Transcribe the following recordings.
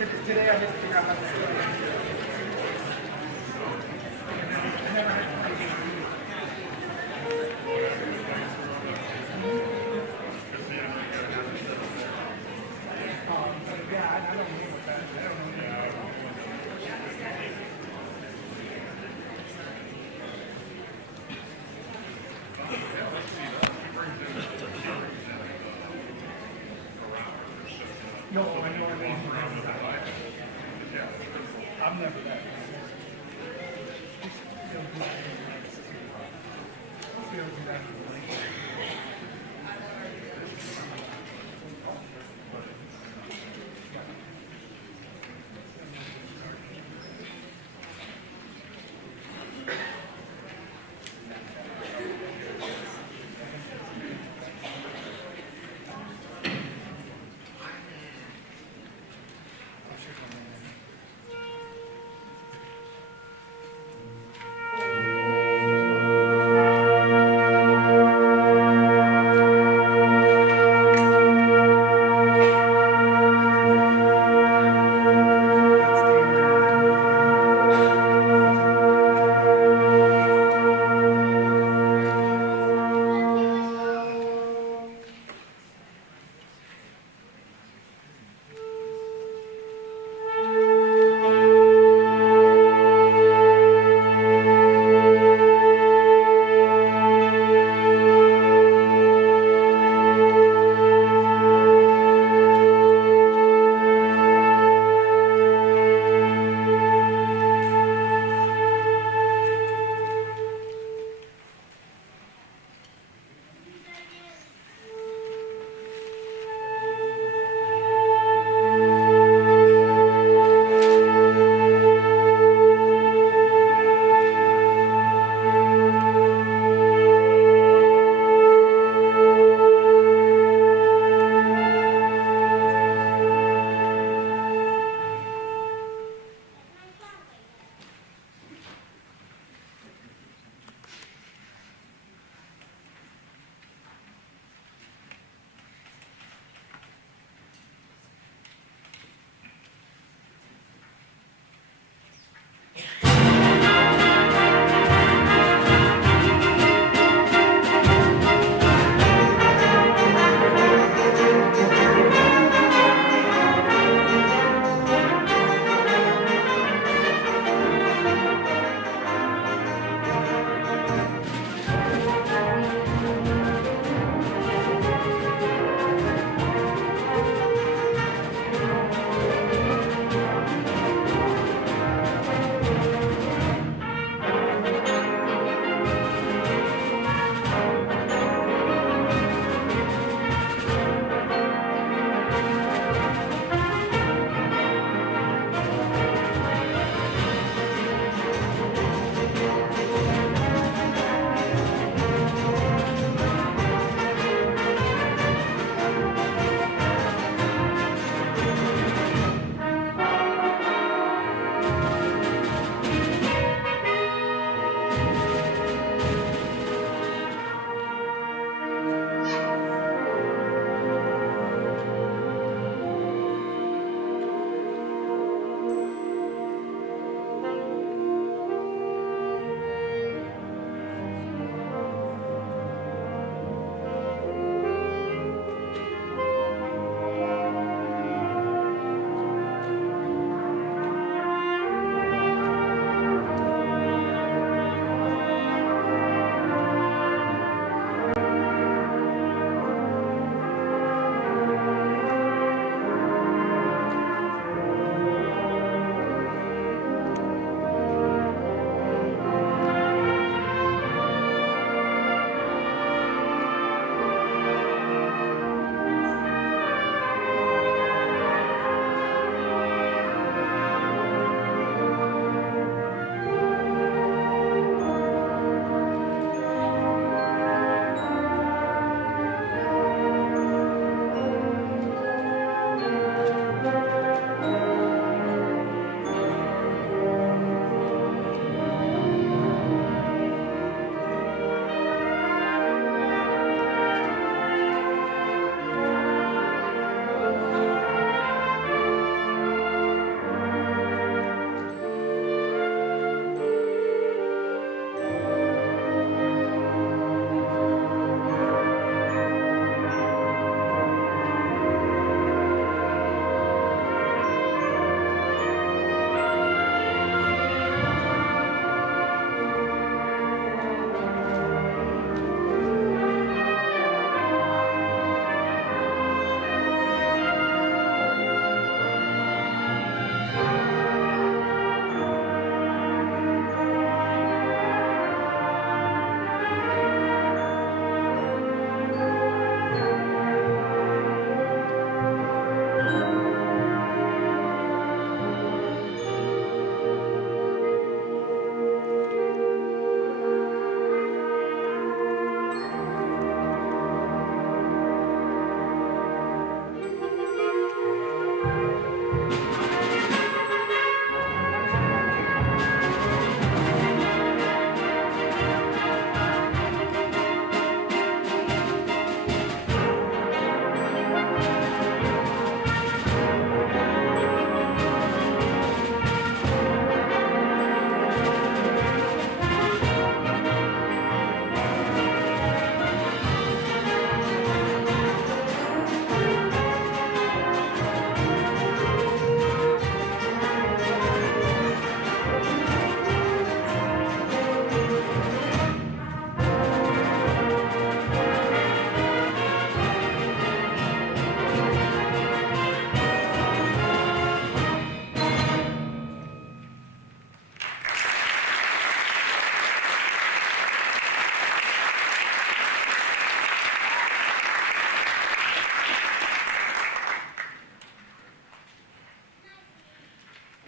Today I just figured out how to do it. I never had to do it. Yeah, I don't know what that is. I don't know. No, I know what it is. I'm never that.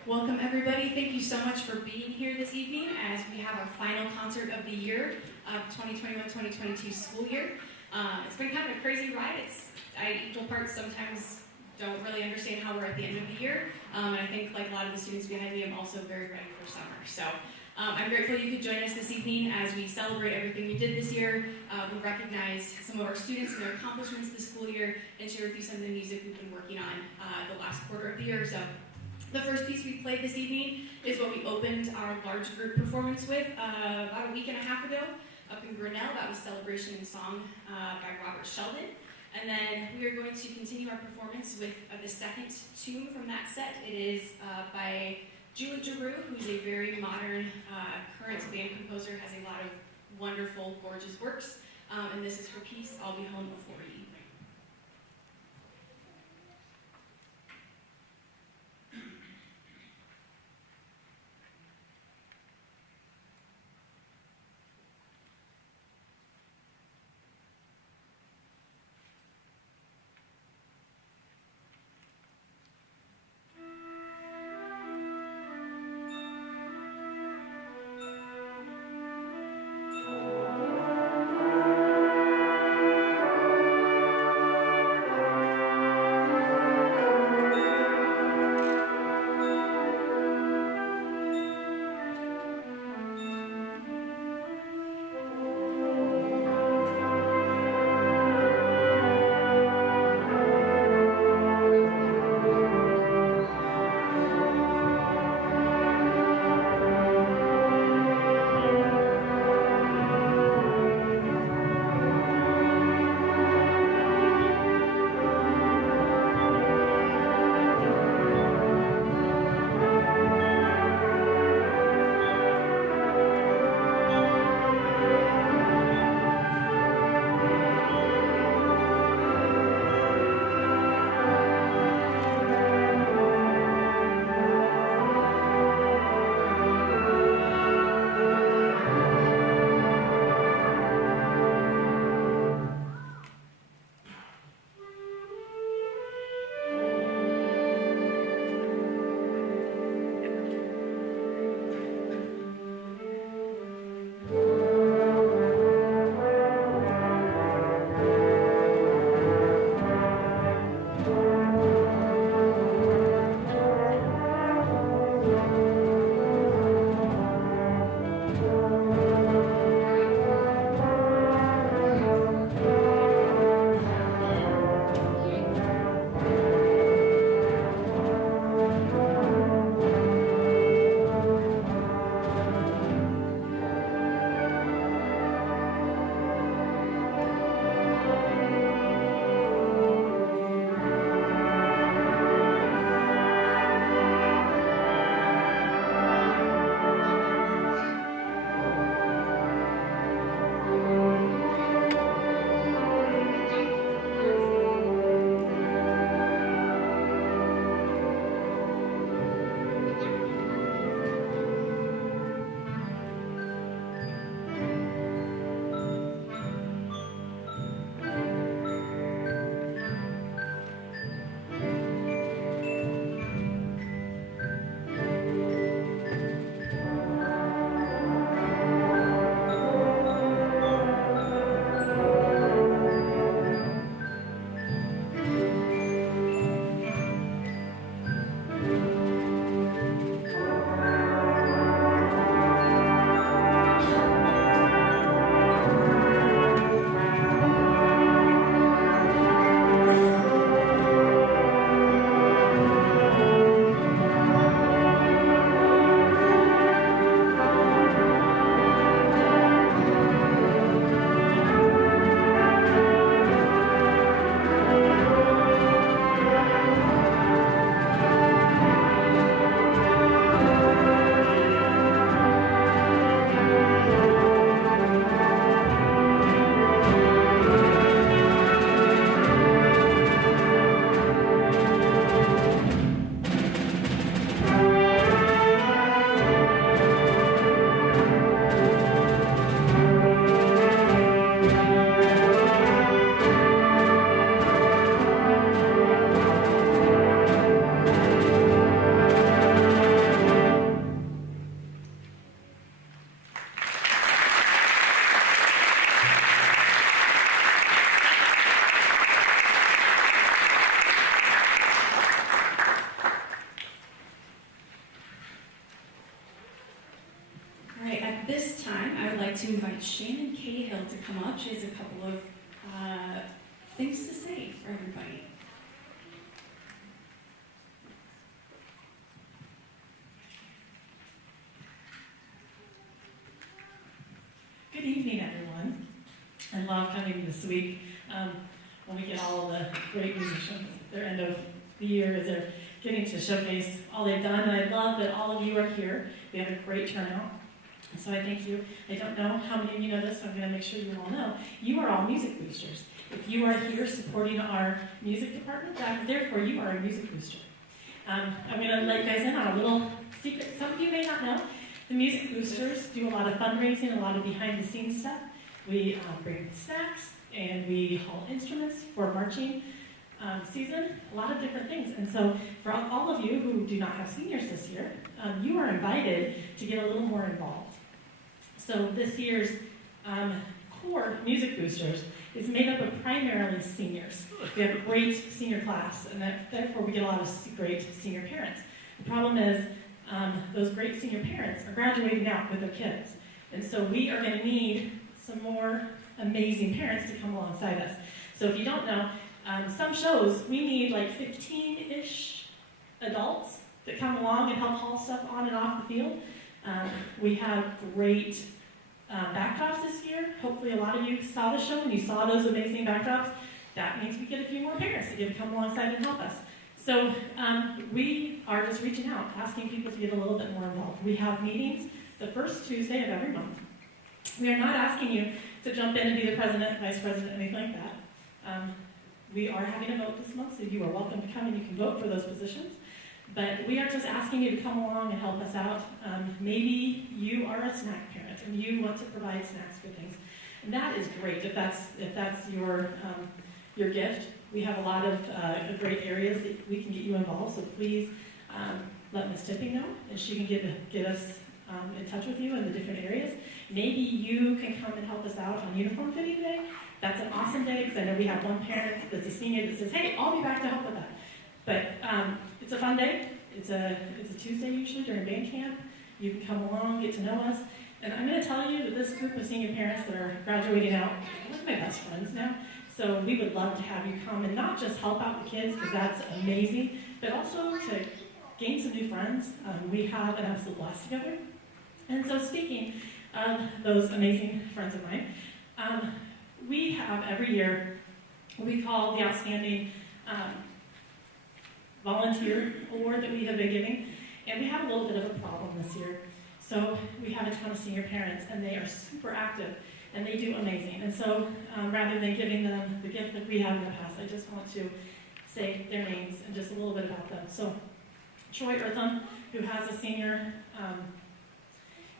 Welcome everybody. Thank you so much for being here this evening as we have our final concert of the year of 2021-2022 school year. It's been kind of a crazy ride. I equal parts sometimes don't really understand how we're at the end of the year. And I think like a lot of the students behind me, I'm also very ready for summer. So I'm grateful you could join us this evening as we celebrate everything we did this year. We recognize some of our students and their accomplishments this school year and share with you some of the music we've been working on the last quarter of the year. So the first piece we played this evening is what we opened our large group performance with about a week and a half ago up in Grinnell. That was Celebration in Song by Robert Sheldon. And then we are going to continue our performance with the second tune from that set. It is by Julie Giroux, who's a very modern, current band composer, has a lot of wonderful, gorgeous works. And this is her piece, I'll Be Home Before Evening. time, I would like to invite Shannon Cahill to come up. She has a couple of things to say for everybody. Good evening, everyone. I love coming this week when we get all of the great musicians at their end of the year as they're getting to showcase all they've done. And I love that all of you are here. We have a great turnout. And so I thank you. I don't know how many of you know this, so I'm going to make sure you all know. You are all music boosters. If you are here supporting our music department, therefore you are a music booster. I'm going to let you guys in on a little secret some of you may not know. The music boosters do a lot of fundraising, a lot of behind-the-scenes stuff. We bring snacks, and we haul instruments for marching season, a lot of different things. And so for all of you who do not have seniors this year, you are invited to get a little more involved. So this year's core music boosters is made up of primarily seniors. We have a great senior class, and therefore we get a lot of great senior parents. The problem is those great senior parents are graduating out with their kids. And so we are going to need some more amazing parents to come alongside us. So if you don't know, some shows, we need like 15-ish adults that come along and help haul stuff on and off the field. We have great backdrops this year. Hopefully a lot of you saw the show and you saw those amazing backdrops. That means we get a few more parents to get to come alongside and help us. So we are just reaching out, asking people to get a little bit more involved. We have meetings the first Tuesday of every month. We are not asking you to jump in and be the president, vice president, anything like that. We are having a vote this month, so you are welcome to come and you can vote for those positions. But we are just asking you to come along and help us out. Maybe you are a snack parent and you want to provide snacks for things. And that is great if that's your gift. We have a lot of great areas that we can get you involved, so please let Ms. Tipping know, and she can get us in touch with you in the different areas. Maybe you can come and help us out on uniform fitting day. That's an awesome day, because I know we have one parent that's a senior that says, hey, I'll be back to help with that. But it's a fun day. It's a Tuesday usually during band camp. You can come along, get to know us. And I'm going to tell you that this group of senior parents that are graduating out, they're like my best friends now. So we would love to have you come and not just help out the kids, because that's amazing, but also to gain some new friends. We have an absolute blast together. And so speaking of those amazing friends of mine, we have every year what we call the Outstanding Volunteer Award that we have been giving. And we have a little bit of a problem this year. So we have a ton of senior parents, and they are super active, and they do amazing. And so rather than giving them the gift that we have in the past, I just want to say their names and just a little bit about them. So Troy Eartham, who has a senior,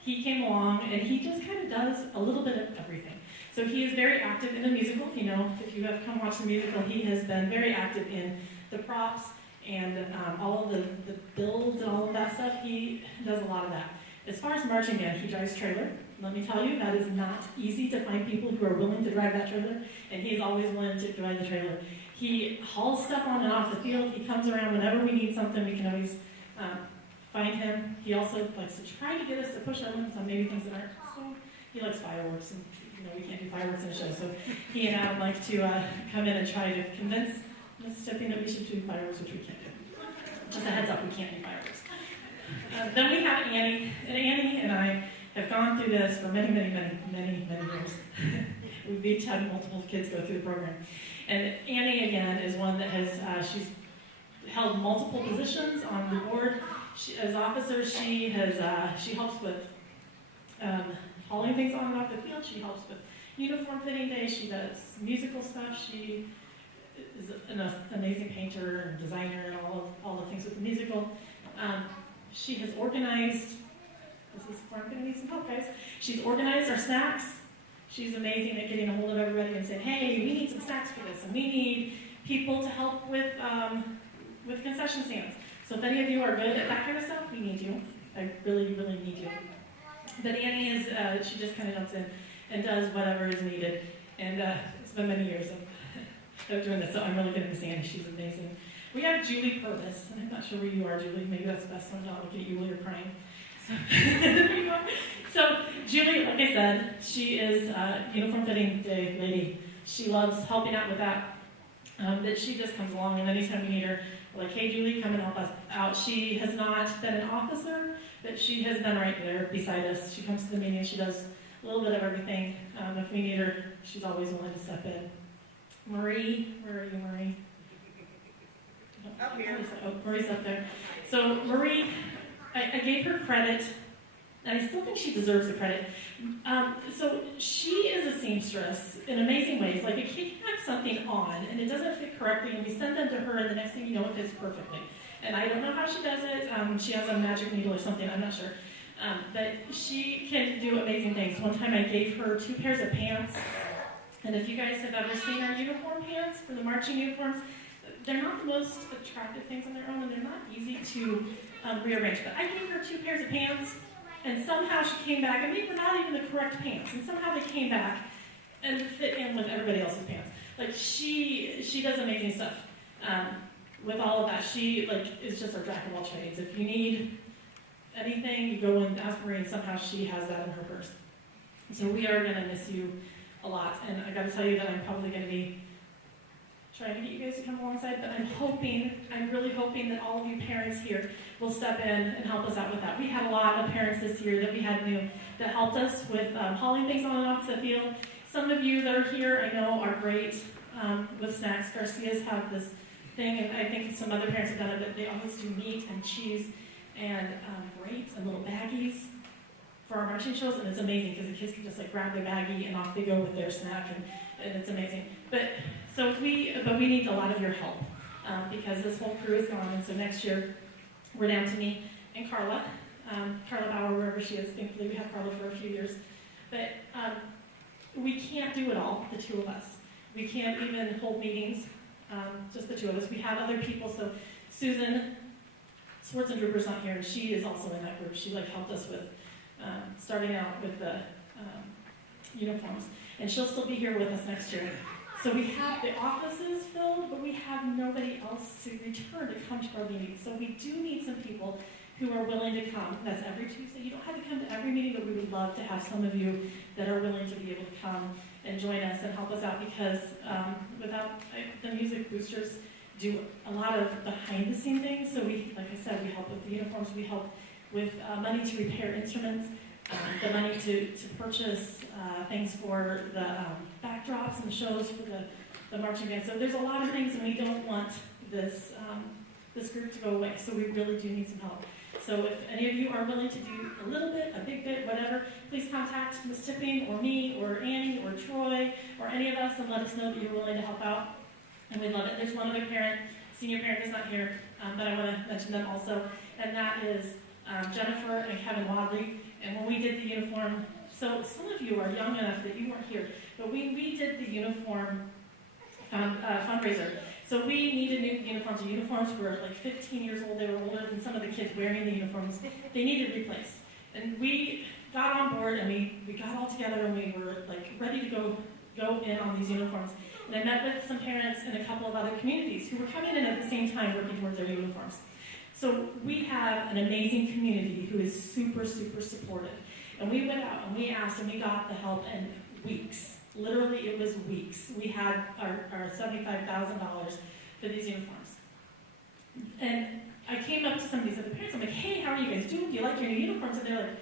he came along, and he just kind of does a little bit of everything. So he is very active in the musical. If you have come watch the musical, he has been very active in the props and all of the builds and all of that stuff. He does a lot of that. As far as marching band, he drives trailer. Let me tell you, that is not easy to find people who are willing to drive that trailer, and he's always willing to drive the trailer. He hauls stuff on and off the field. He comes around whenever we need something. We can always find him. He also likes to try to get us to push our limits on maybe things that aren't so. He likes fireworks, and we can't do fireworks in a show, so he and Adam like to come in and try to convince Mrs. Tipping that we should do fireworks, which we can't do. Just a heads up, we can't do fireworks. Then we have Annie, and Annie and I have gone through this for many, many, many, many, many years. We've each had multiple kids go through the program. And Annie, again, is one that has, she's held multiple positions on the board. As officer, she helps with hauling things on and off the field. She helps with uniform fitting day. She does musical stuff. She is an amazing painter and designer and all the things with the musical. She has organized, this is where I'm going to need some help, guys. She's organized our snacks. She's amazing at getting a hold of everybody and saying, hey, we need some snacks for this, and we need people to help with concession stands. So if any of you are good at that kind of stuff, we need you. I really, really need you. But Annie is, she just kind of jumps in and does whatever is needed. And it's been many years of doing this, so I'm really going to miss Annie. She's amazing. We have Julie Purvis, and I'm not sure where you are, Julie. Maybe that's the best one. I'll look at you while you're crying. So Julie, like I said, she is a uniform fitting day lady. She loves helping out with that. That she just comes along, and anytime we need her, we're like, hey Julie, come and help us out. She has not been an officer, but she has been right there beside us. She comes to the meeting, she does a little bit of everything. If we need her, she's always willing to step in. Marie, where are you, Marie? Up here. Oh, Marie's up there. So Marie, I gave her credit, and I still think she deserves the credit. So she is a seamstress in amazing ways. Like a kid can have something on, and it doesn't fit correctly, and we send them to her, and the next thing you know, it fits perfectly. And I don't know how she does it. She has a magic needle or something, I'm not sure. But she can do amazing things. One time I gave her 2 pairs of pants, and if you guys have ever seen our uniform pants for the marching uniforms, they're not the most attractive things on their own, and they're not easy to rearrange. But I gave her 2 pairs of pants, and somehow she came back, and they were not even the correct pants, and somehow they came back and fit in with everybody else's pants. Like, she does amazing stuff. With all of that, she, is just our jack of all trades. If you need anything, you go and ask Marie, and somehow she has that in her purse. So we are going to miss you a lot, and I got to tell you that I'm probably going to be trying to get you guys to come alongside, but I'm really hoping that all of you parents here will step in and help us out with that. We had a lot of parents this year that we had new that helped us with hauling things on and off the field. Some of you that are here, I know, are great with snacks. Garcia's have this thing, and I think some other parents have done it, but they always do meat and cheese and grapes and little baggies for our marching shows, and it's amazing because the kids can just grab their baggie and off they go with their snack, and it's amazing. But we need a lot of your help because this whole crew is gone, and so next year we're down to me and Carla Bauer, wherever she is. Thankfully, we have Carla for a few years, but we can't do it all, the 2 of us. We can't even hold meetings, just the 2 of us. We have other people. So Susan Swartzendruber's not here, and she is also in that group. She helped us with starting out with the uniforms, and she'll still be here with us next year. So we have the offices filled, but we have nobody else to return to come to our meetings. So we do need some people who are willing to come. That's every Tuesday. You don't have to come to every meeting, but we would love to have some of you that are willing to be able to come and join us and help us out, because the music boosters do a lot of behind-the-scene things. So we, like I said, we help with the uniforms. We help with money to repair instruments, the money to purchase things for the backdrops and shows for the marching band. So there's a lot of things, and we don't want this group to go away. So we really do need some help. So if any of you are willing to do a little bit, a big bit, whatever, please contact Ms. Tipping or me or Annie or Troy or any of us and let us know that you're willing to help out. And we'd love it. There's one other parent, senior parent is not here, but I want to mention them also, and that is Jennifer and Kevin Wadley. And when we did the uniform, so some of you are young enough that you weren't here, but we did the uniform fundraiser. So we needed new uniforms. The uniforms were 15 years old. They were older than some of the kids wearing the uniforms. They needed replaced. And we got on board, and we got all together, and we were ready to go in on these uniforms. And I met with some parents in a couple of other communities who were coming in at the same time working towards their uniforms. So we have an amazing community who is super, super supportive. And we went out and we asked and we got the help in weeks. Literally, it was weeks. We had our $75,000 for these uniforms. And I came up to some of these other parents. I'm like, hey, how are you guys doing? Do you like your new uniforms? And they're like,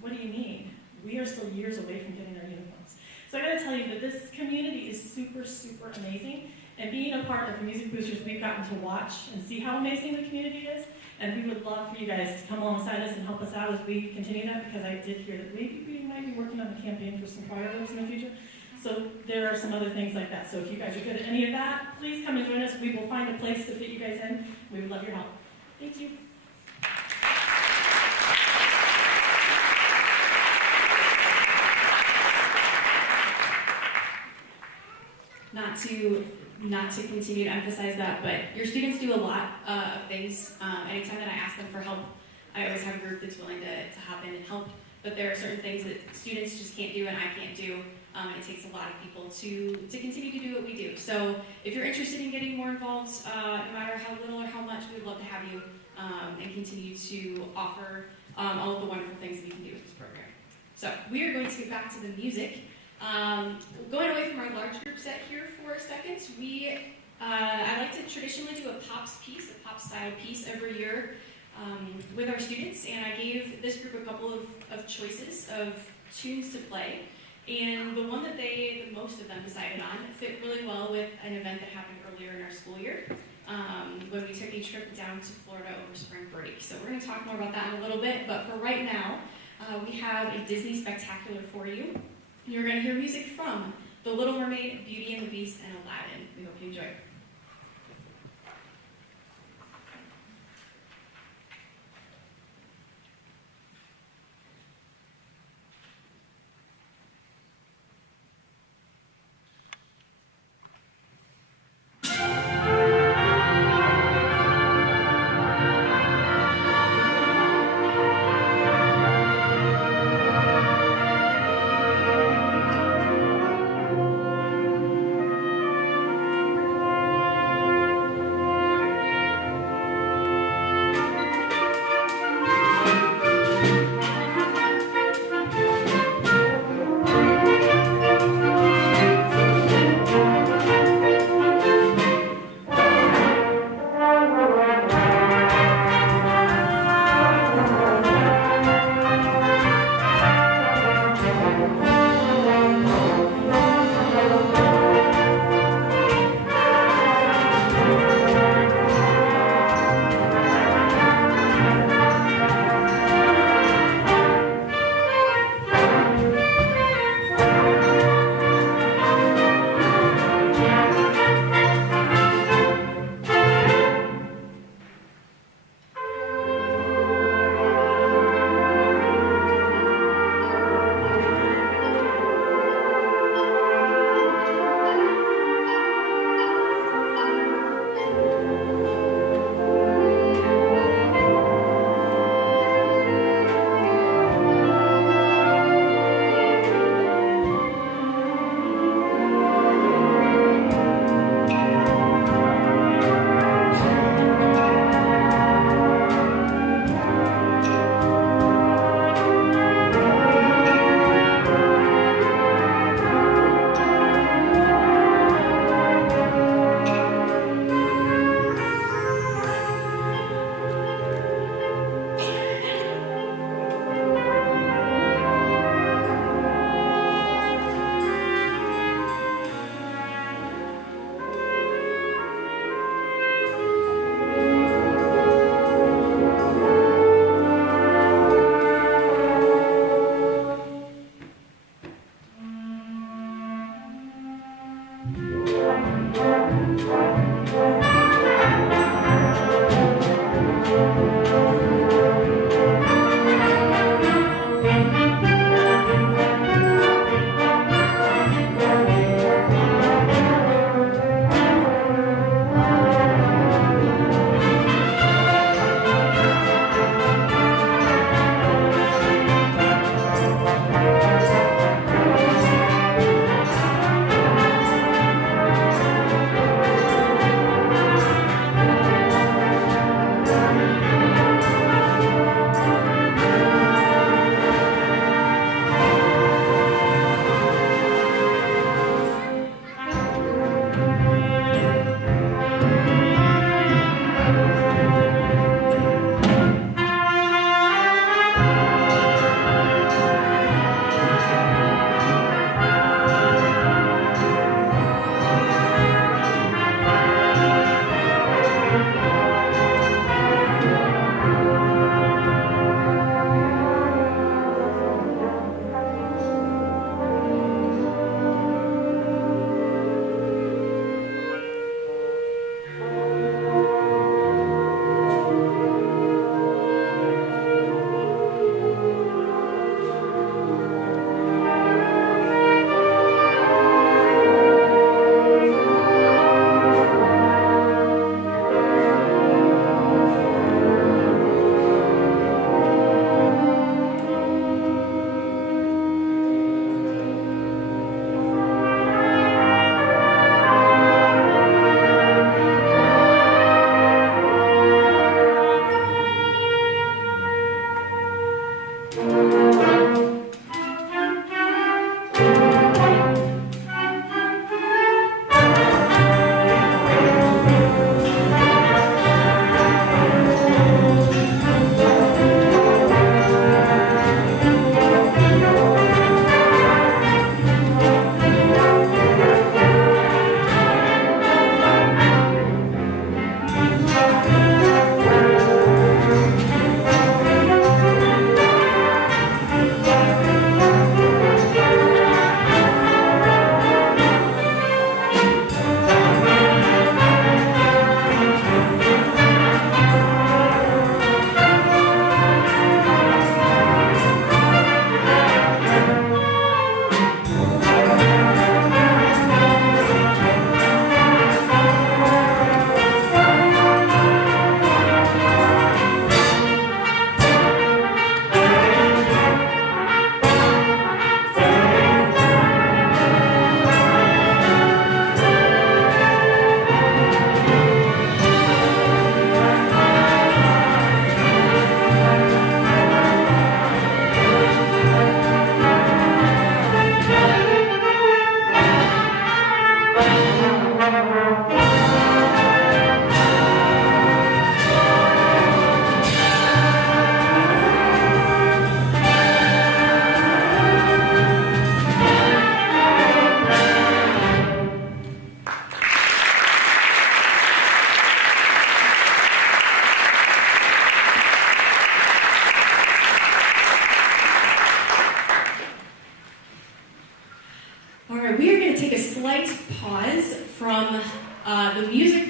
what do you mean? We are still years away from getting our uniforms. So I got to tell you that this community is super, super amazing. And being a part of the Music Boosters, we've gotten to watch and see how amazing the community is. And we would love for you guys to come alongside us and help us out as we continue that, because I did hear that maybe we might be working on a campaign for some choir groups in the future. So there are some other things like that. So if you guys are good at any of that, please come and join us. We will find a place to fit you guys in. We would love your help. Thank you. Not to continue to emphasize that, but your students do a lot of things. Anytime that I ask them for help, I always have a group that's willing to hop in and help. But there are certain things that students just can't do and I can't do. It takes a lot of people to continue to do what we do. So if you're interested in getting more involved, no matter how little or how much, we'd love to have you and continue to offer all of the wonderful things that we can do with this program. So we are going to get back to the music. Going away from our large group set here for a second, I like to traditionally do a pops piece, a pop style piece every year with our students, and I gave this group a couple of choices of tunes to play, and the one that the most of them decided on fit really well with an event that happened earlier in our school year when we took a trip down to Florida over spring break. So we're going to talk more about that in a little bit, but for right now, we have a Disney spectacular for you. You're going to hear music from The Little Mermaid, Beauty and the Beast, and Aladdin. We hope you enjoy.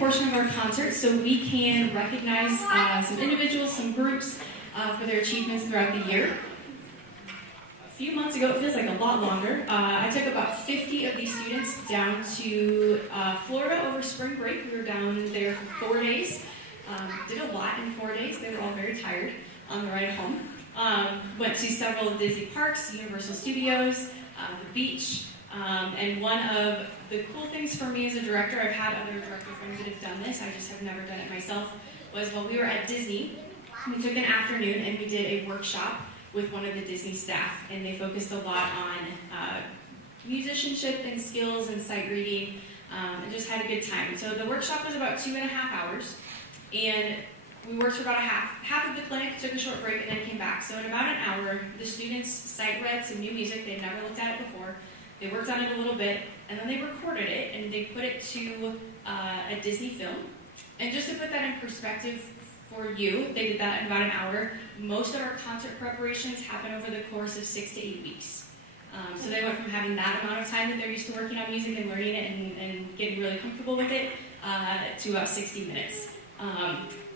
portion of our concert so we can recognize some individuals, some groups for their achievements throughout the year. A few months ago, it feels like a lot longer, I took about 50 of these students down to Florida over spring break. We were down there for 4 days. Did a lot in 4 days. They were all very tired on the ride home. Went to several Disney parks, Universal Studios, the beach, and one of the cool things for me as a director, I've had other director friends that have done this, I just have never done it myself, was while we were at Disney, we took an afternoon and we did a workshop with one of the Disney staff, and they focused a lot on musicianship and skills and sight reading, and just had a good time. So the workshop was about 2.5 hours, and we worked for about half of the clinic, took a short break, and then came back. So in about an hour, the students sight read some new music. They'd never looked at it before. They worked on it a little bit, and then they recorded it, and they put it to a Disney film. And just to put that in perspective for you, they did that in about an hour. Most of our concert preparations happen over the course of 6 to 8 weeks. So they went from having that amount of time that they're used to working on music and learning it and getting really comfortable with it to about 60 minutes.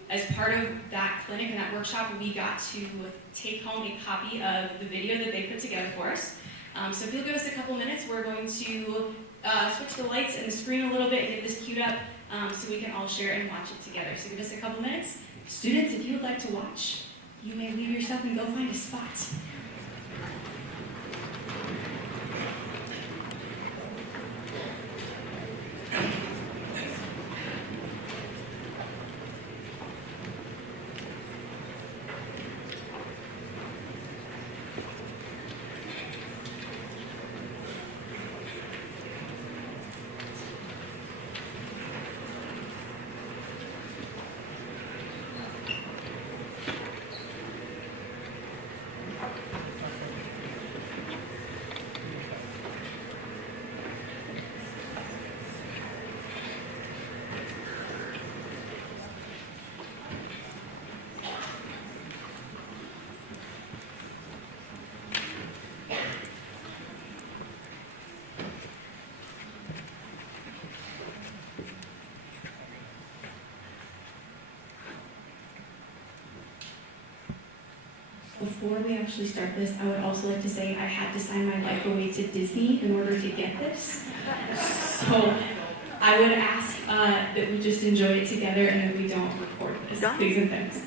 As part of that clinic and that workshop, we got to take home a copy of the video that they put together for us. So if you'll give us a couple minutes, we're going to switch the lights and the screen a little bit and get this queued up so we can all share and watch it together. So give us a couple minutes. Students, if you would like to watch, you may leave your stuff and go find a spot. Before we actually start this, I would also like to say I had to sign my life away to Disney in order to get this. So I would ask that we just enjoy it together and that we don't record this. Please and thanks.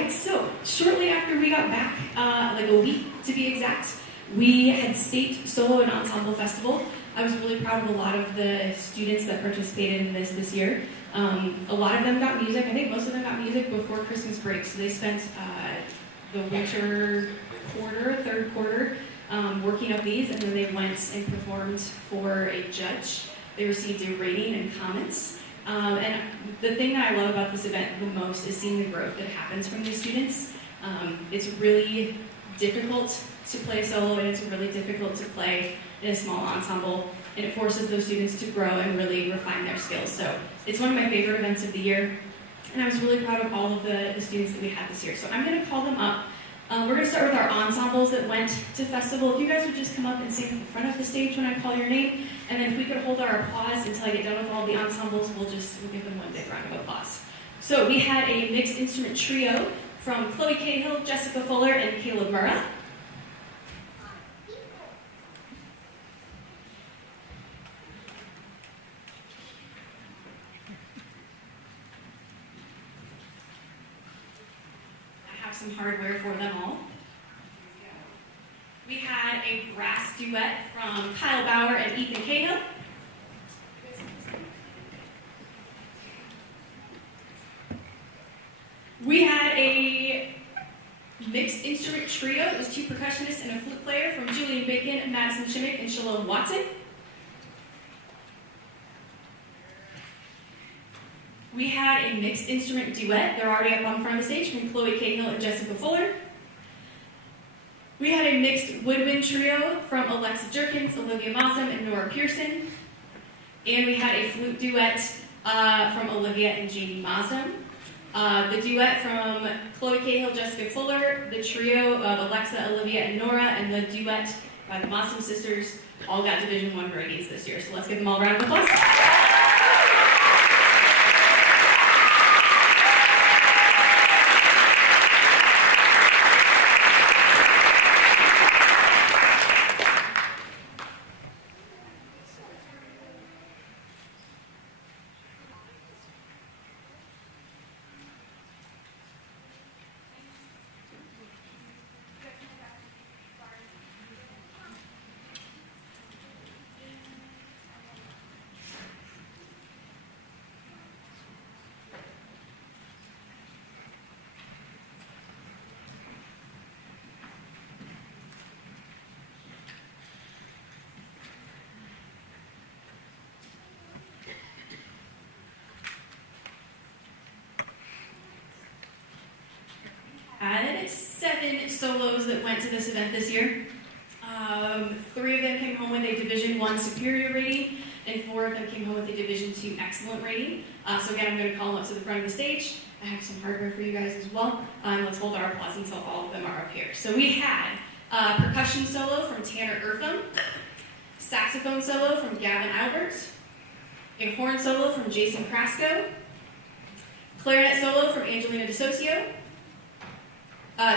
right, so shortly after we got back, like a week to be exact, we had State Solo and Ensemble Festival. I was really proud of a lot of the students that participated in this year. A lot of them got music. I think most of them got music before Christmas break, so they spent the winter quarter, third quarter, working up these, and then they went and performed for a judge. They received a rating and comments. And the thing that I love about this event the most is seeing the growth that happens from these students. It's really difficult to play solo, and it's really difficult to play in a small ensemble, and it forces those students to grow and really refine their skills. So it's one of my favorite events of the year, and I was really proud of all of the students that we had this year. So I'm going to call them up. We're going to start with our ensembles that went to festival. If you guys would just come up and stand in front of the stage when I call your name, and then if we could hold our applause until I get done with all the ensembles, we'll give them one big round of applause. So we had a mixed instrument trio from Chloe Cahill, Jessica Fuller, and Caleb Murrah. Some hardware for them all. We had a brass duet from Kyle Bauer and Ethan Cahill. We had a mixed instrument trio. It was two percussionists and a flute player from Julian Bacon, Madison Chimick, and Shalom Watson. We had a mixed instrument duet. They're already up on front of the stage from Chloe Cahill and Jessica Fuller. We had a mixed woodwind trio from Alexa Jerkins, Olivia Mossam, and Nora Pearson. And we had a flute duet from Olivia and Jamie Mossam. The duet from Chloe Cahill, Jessica Fuller, the trio of Alexa, Olivia, and Nora, and the duet by the Mossam sisters all got Division I ratings this year. So let's give them all a round of applause. Had 7 solos that went to this event this year. 3 of them came home with a Division I superior rating, and 4 of them came home with a Division II excellent rating. So again, I'm going to call them up to the front of the stage. I have some hardware for you guys as well. Let's hold our applause until all of them are up here. So we had a percussion solo from Tanner Eartham, saxophone solo from Gavin Albert, a horn solo from Jason Krasko, clarinet solo from Angelina DeSocio,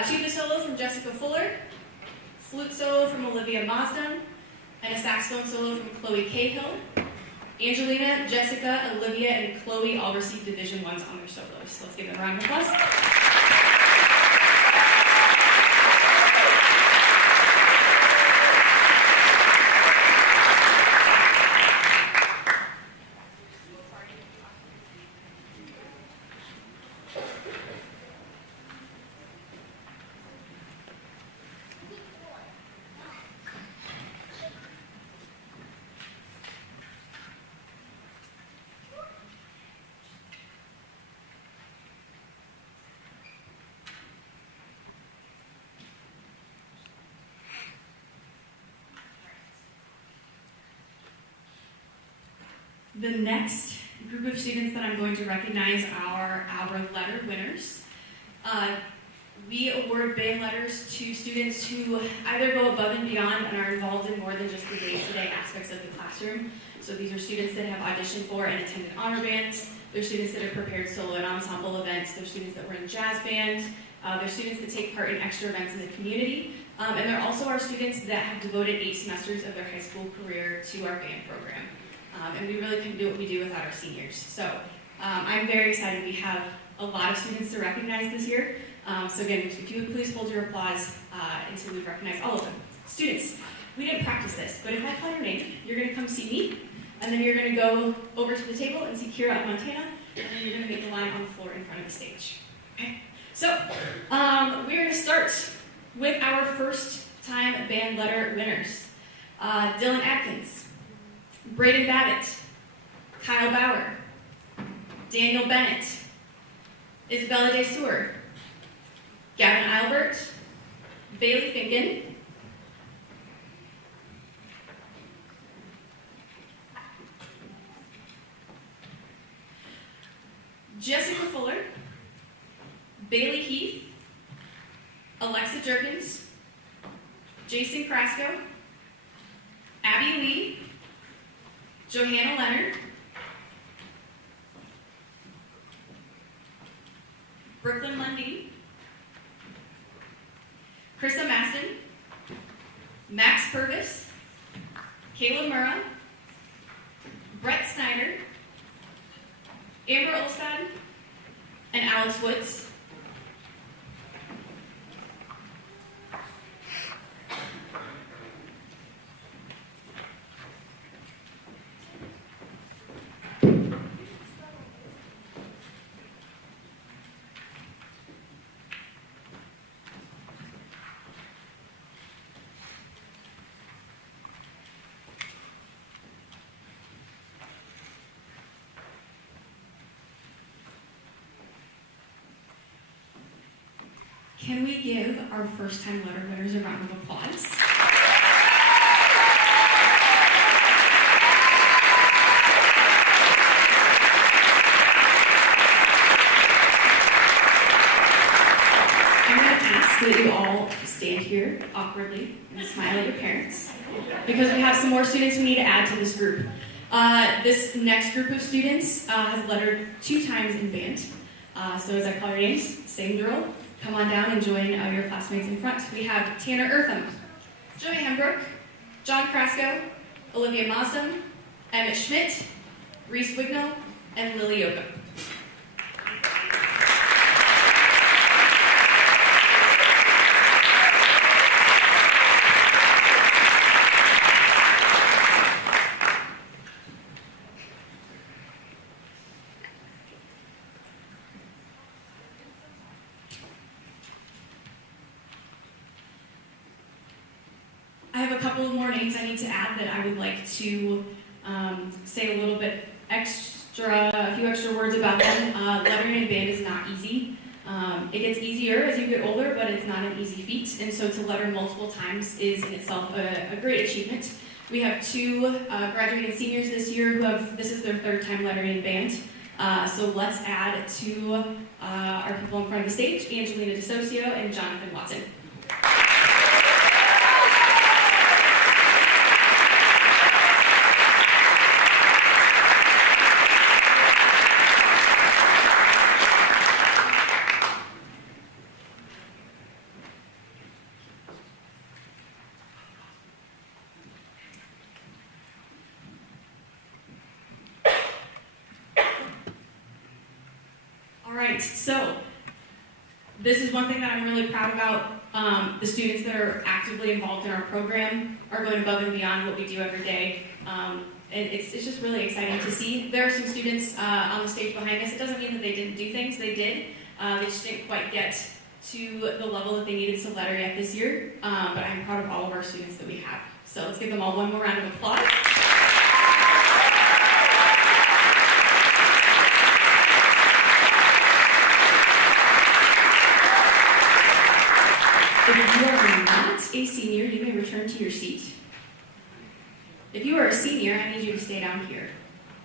tuba solo from Jessica Fuller, flute solo from Olivia Marsden, and a saxophone solo from Chloe Cahill. Angelina, Jessica, Olivia, and Chloe all received Division I's on their solos. So let's give them a round of applause. The next group of students that I'm going to recognize are our letter winners. We award band letters to students who either go above and beyond and are involved in more than just the day-to-day aspects of the classroom. So these are students that have auditioned for and attended honor bands. They're students that have prepared solo and ensemble events. They're students that were in jazz band. They're students that take part in extra events in the community. And they're also our students that have devoted 8 semesters of their high school career to our band program. And we really couldn't do what we do without our seniors. So I'm very excited. We have a lot of students to recognize this year. So again, if you would please hold your applause until we recognize all of them. Students, we didn't practice this, but if I call your name, you're going to come see me, and then you're going to go over to the table and see Kira and Montana, and then you're going to make the line on the floor in front of the stage. Okay? So, we're going to start with our first time band letter winners. Dylan Atkins, Braden Babbitt, Kyle Bauer, Daniel Bennett, Isabella De Seur, Gavin Albert, Bailey Finken, Jessica Fuller, Bailey Heath, Alexa Jerkins, Jason Krasko, Abby Lee, Johanna Leonard, Brooklyn Lundy, Krista Maston, Max Purvis, Kayla Murrah, Brett Snyder, Amber Olstad, and Alex Woods. Can we give our first-time letter winners a round of applause? I'm going to ask that you all stand here awkwardly and smile at your parents, because we have some more students we need to add to this group. This next group of students has lettered 2 times in band. So as I call your names, same drill. Come on down and join your classmates in front. We have Tanner Eartham, Joey Hembrook, John Krasko, Olivia Maasdam, Emmett Schmidt, Reese Wignall, and Lily Yoga. I have a couple of more names I need to add that I would like to say a little bit extra, a few extra words about them. Lettering in band is not easy. It gets easier as you get older, but it's not an easy feat. And so to letter multiple times is in itself a great achievement. We have 2 graduating seniors this year who have, this is their 3rd time lettering in band. So let's add to our people in front of the stage, Angelina DeSocio and Jonathan Watson. So, this is one thing that I'm really proud about. The students that are actively involved in our program are going above and beyond what we do every day. And it's just really exciting to see. There are some students on the stage behind us. It doesn't mean that they didn't do things. They did. They just didn't quite get to the level that they needed to letter yet this year. But I'm proud of all of our students that we have. So let's give them all one more round of applause. If you are not a senior, you may return to your seat. If you are a senior, I need you to stay down here,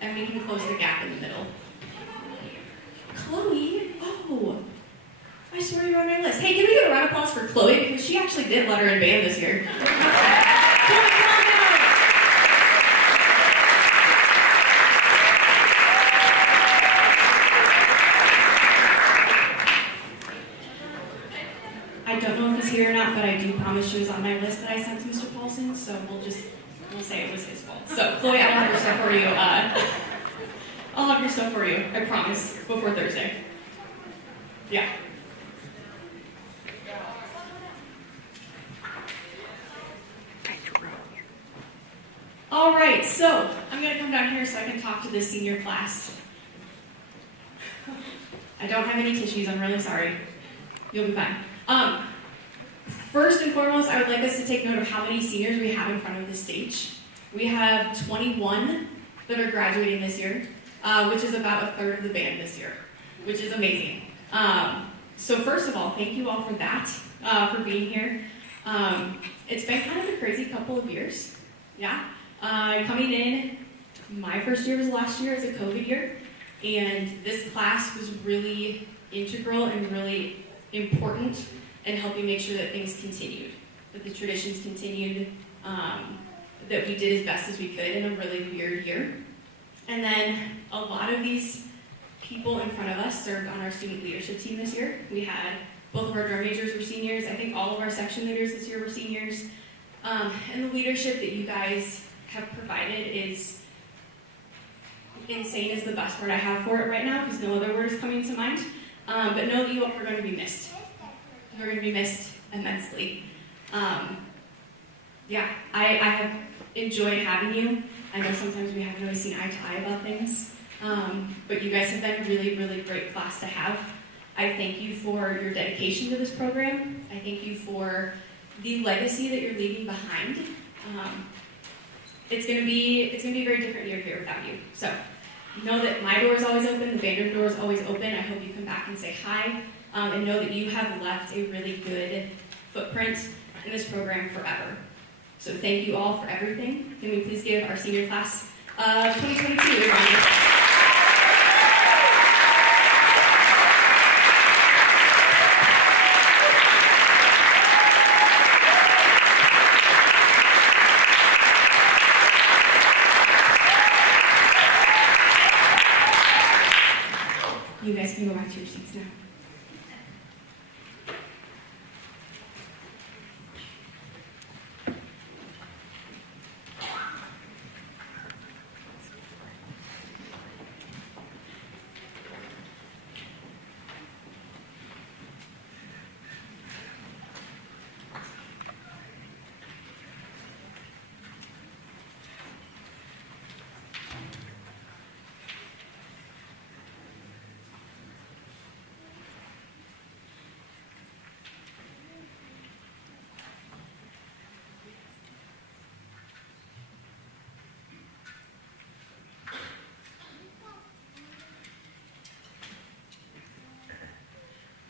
and we can close the gap in the middle. Chloe, oh, I swear you're on my list. Hey, can we get a round of applause for Chloe, because she actually did letter in band this year. Chloe, come on down. I don't know if he's here or not, but I do promise she was on my list that I sent to Mr. Paulson, so we'll say it was his fault. So, Chloe, I'll have your stuff for you. I'll have your stuff for you, I promise, before Thursday. Yeah. All right, so I'm going to come down here so I can talk to this senior class. I don't have any tissues, I'm really sorry. You'll be fine. First and foremost, I would like us to take note of how many seniors we have in front of the stage. We have 21 that are graduating this year, which is about a third of the band this year, which is amazing. So first of all, thank you all for that, for being here. It's been kind of a crazy couple of years, yeah. Coming in, my first year was last year as a COVID year, and this class was really integral and really important in helping make sure that things continued, that the traditions continued, that we did as best as we could in a really weird year. And then a lot of these people in front of us served on our student leadership team this year. We had both of our drum majors were seniors. I think all of our section leaders this year were seniors. And the leadership that you guys have provided is insane is the best word I have for it right now because no other word is coming to mind. But know that you are going to be missed. You're going to be missed immensely. Yeah, I have enjoyed having you. I know sometimes we haven't really seen eye to eye about things, but you guys have been a really, really great class to have. I thank you for your dedication to this program. I thank you for the legacy that you're leaving behind. It's gonna be a very different year here without you. So know that my door is always open, the band door is always open. I hope you come back and say hi, and know that you have left a really good footprint in this program forever. So thank you all for everything. Can we please give our senior class 2022 a round of applause? You guys can go back to your seats now.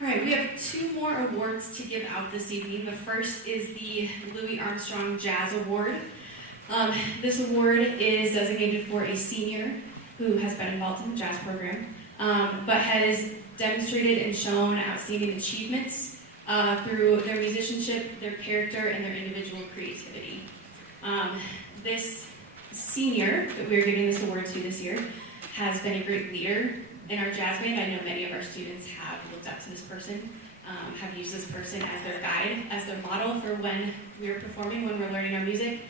All right, we have two more awards to give out this evening. The first is the Louis Armstrong Jazz Award. This award is designated for a senior who has been involved in the jazz program, but has demonstrated and shown outstanding achievements through their musicianship, their character, and their individual creativity. This senior that we are giving this award to this year has been a great leader in our jazz band. I know many of our students have looked up to this person, have used this person as their guide, as their model for when we're performing, when we're learning our music.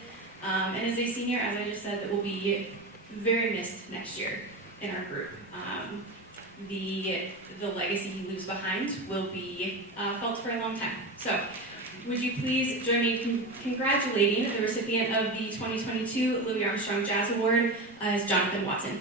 And as a senior, as I just said, that will be very missed next year in our group. The legacy he leaves behind will be felt for a long time. So would you please join me in congratulating the recipient of the 2022 Louis Armstrong Jazz Award, as Jonathan Watson.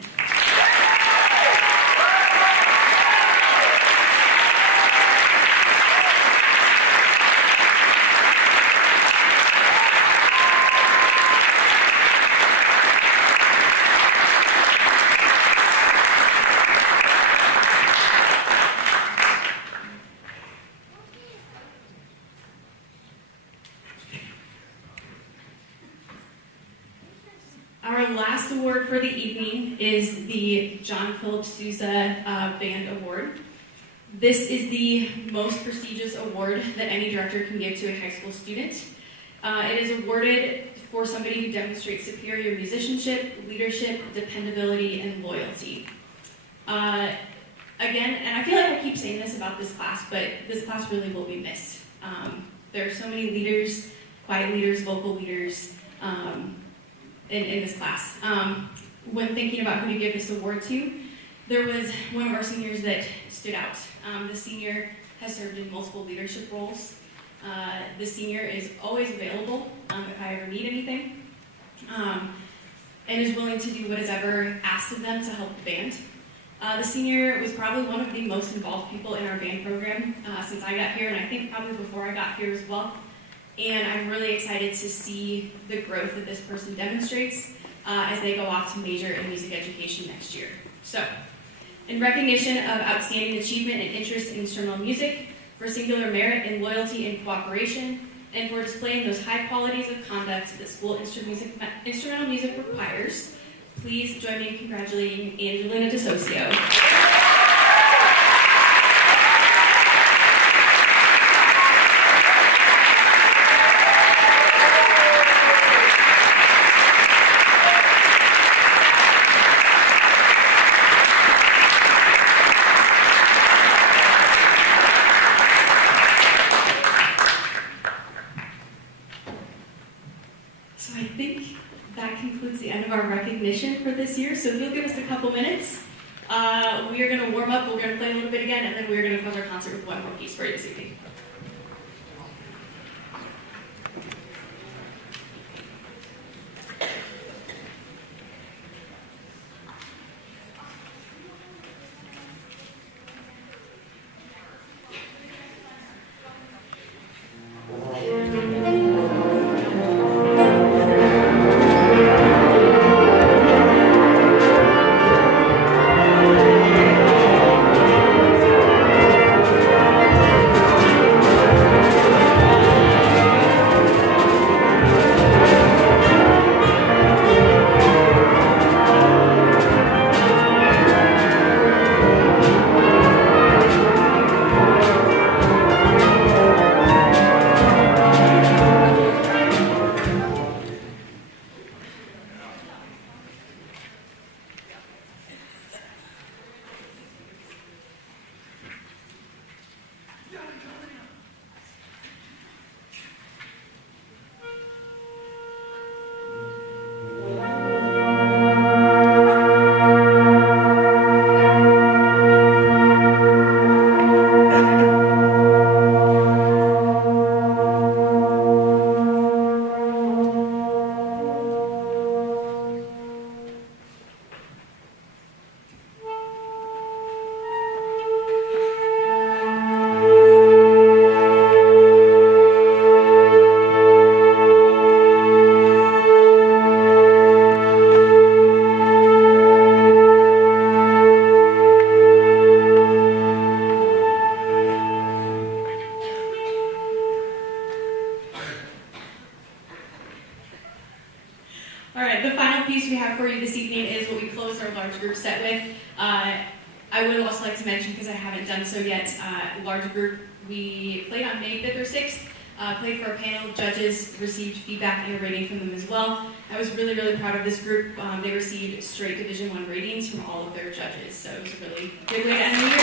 Our last award for the evening is the John Philip Souza Band Award. This is the most prestigious award that any director can give to a high school student. It is awarded for somebody who demonstrates superior musicianship, leadership, dependability, and loyalty. Again, and I feel like I keep saying this about this class, but this class really will be missed. There are so many leaders, quiet leaders, vocal leaders, in this class. When thinking about who to give this award to, there was one of our seniors that stood out. The senior has served in multiple leadership roles. The senior is always available if I ever need anything. and is willing to do what is ever asked of them to help the band. The senior was probably one of the most involved people in our band program since I got here, and I think probably before I got here as well. And I'm really excited to see the growth that this person demonstrates as they go off to major in music education next year. So, in recognition of outstanding achievement and interest in instrumental music, for singular merit in loyalty and cooperation, and for displaying those high qualities of conduct that school instrumental music requires, please join me in congratulating Angelina DeSocio. So I think that concludes the end of our recognition for this year. So if you'll give us a couple minutes, we are going to warm up, we're going to play a little bit again, and then we're going to close our concert with one more piece for you this evening. All right, the final piece we have for you this evening is what we close our large group set with. I would also like to mention, because I haven't done so yet, large group, we played on May 5th or 6th, played for a panel of judges, received feedback and a rating from them as well. I was really, really proud of this group. They received straight Division I ratings from all of their judges, so it was a really good way to end the year.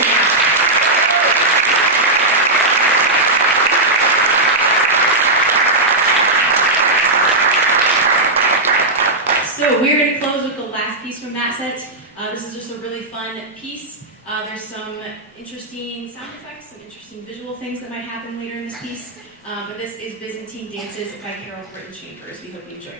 So we're going to close with the last piece from that set. This is just a really fun piece. There's some interesting sound effects, some interesting visual things that might happen later in this piece. But this is Byzantine Dances by Carol Burton Chambers. We hope you enjoy.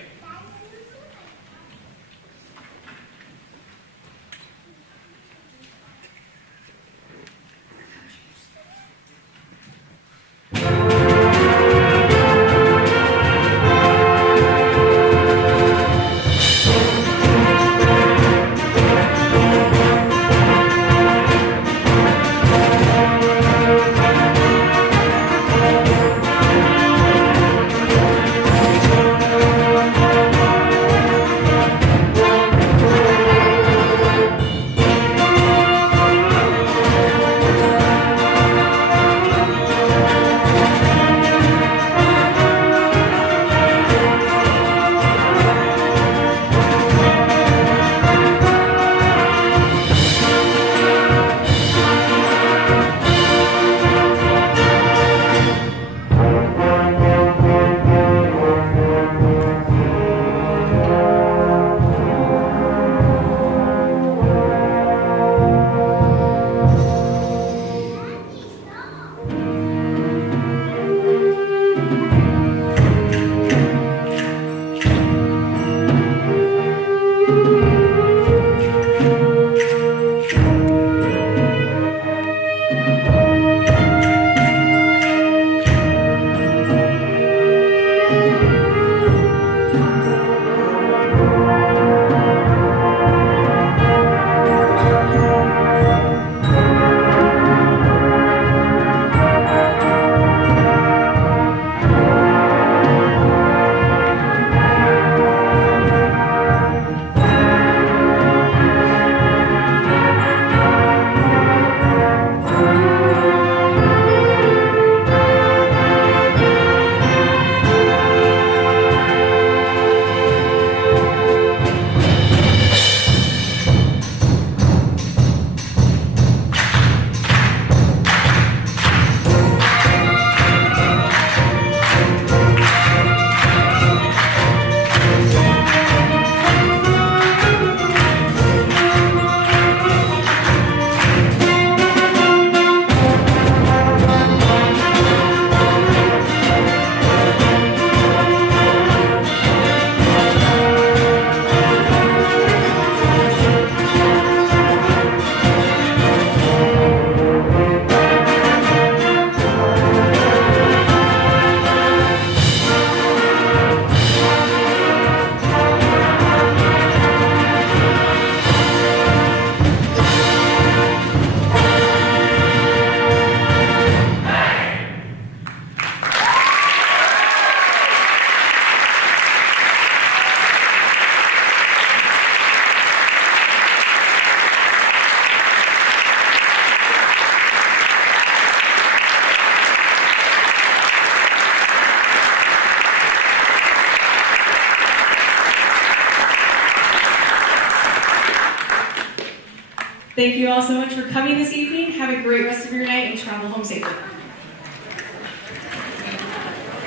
Thank you all so much for coming this evening. Have a great rest of your night and travel home safely.